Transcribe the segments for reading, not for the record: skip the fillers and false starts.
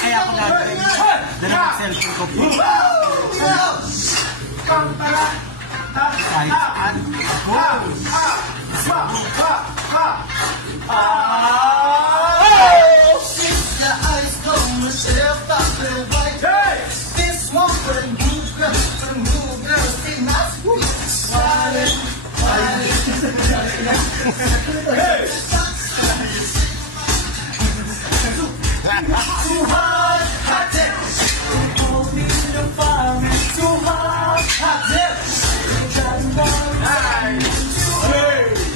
Kaya ako gagawin. Dalawang cellphone ko po. Kahit saan Too hard, hot dip. Hold me to the fire. Too hard, hot dip.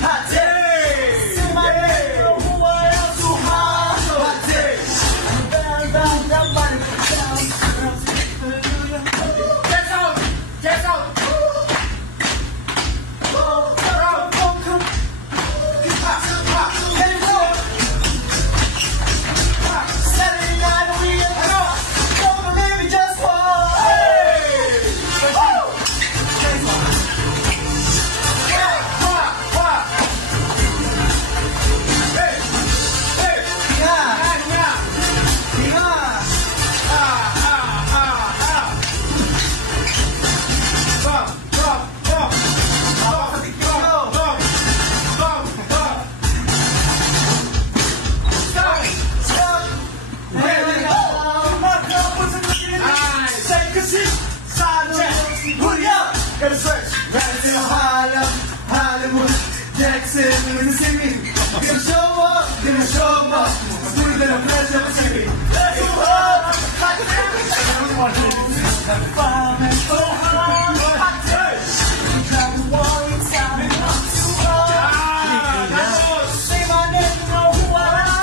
Hot dip. Somebody know who I am. Too hard, hot dip. Get out, get out. Jackson, Mississippi. Gonna show up, gonna show up. Smoother than a pleasure of Mississippi. Let's go up. Hot say my name, you know who I am.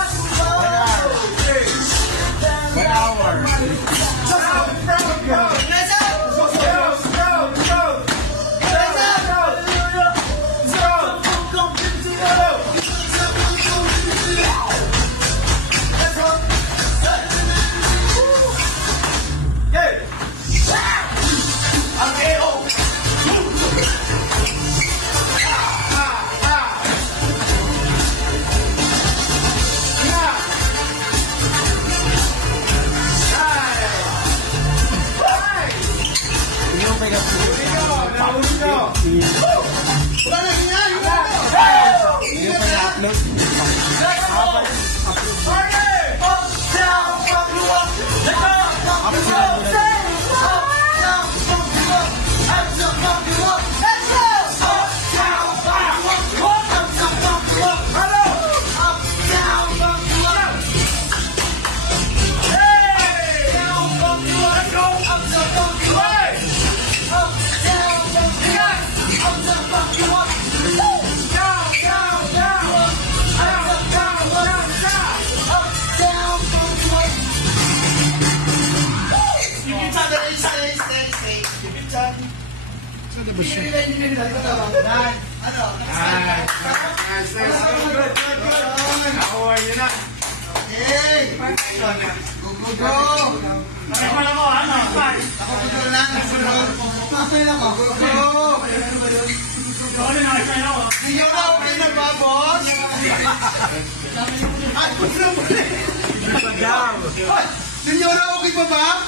Senyora, okay pa ba?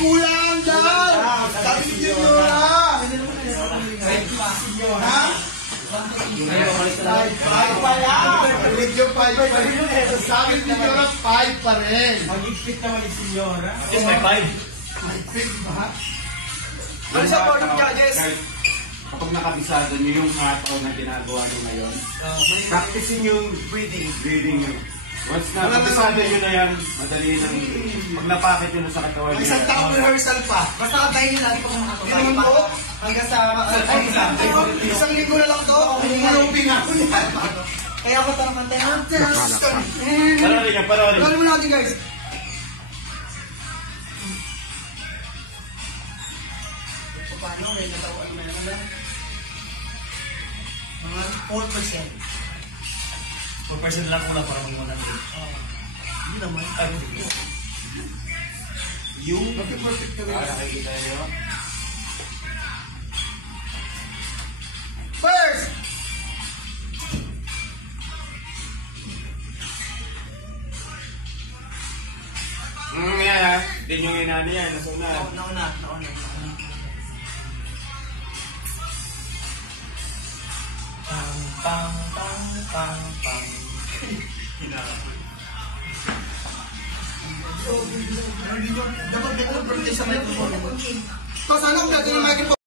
Kulang daw! Sabi ni Senyora! Ha? 5 pa lang! Medyo 5 pa rin. Sabi ni Senyora, 5 pa rin. Mag-expect naman ni Senyora. Yes, may 5. Mag-expect ba? Ano sa board of judges? Kapag nakabisado nyo yung hataw na ginagawa nyo ngayon, practice yung breathing nyo. Once na kabisado nyo na yan, madali nang pag napakit nyo na sa katawan nyo. Isang taong rehearsal pa. Basta katayin nyo natin pag nakakatayin. Hindi naman po. Hanggang sa... Isang linggo na lang to. Umurupi na. Kaya ako tarang kantay. Pararin nyo, pararin. Pararin mo natin guys. Paano? May natawaan na naman. Mga 4%. 4% lang mula para mag-100. Hindi naman. Yung... Perfect ka rin. Nakikita nyo? First! Din yung inano yan, nasunod. Nauna. Pang. Dapat may conversation sa microphone. Tapos ano kung natin yung microphone?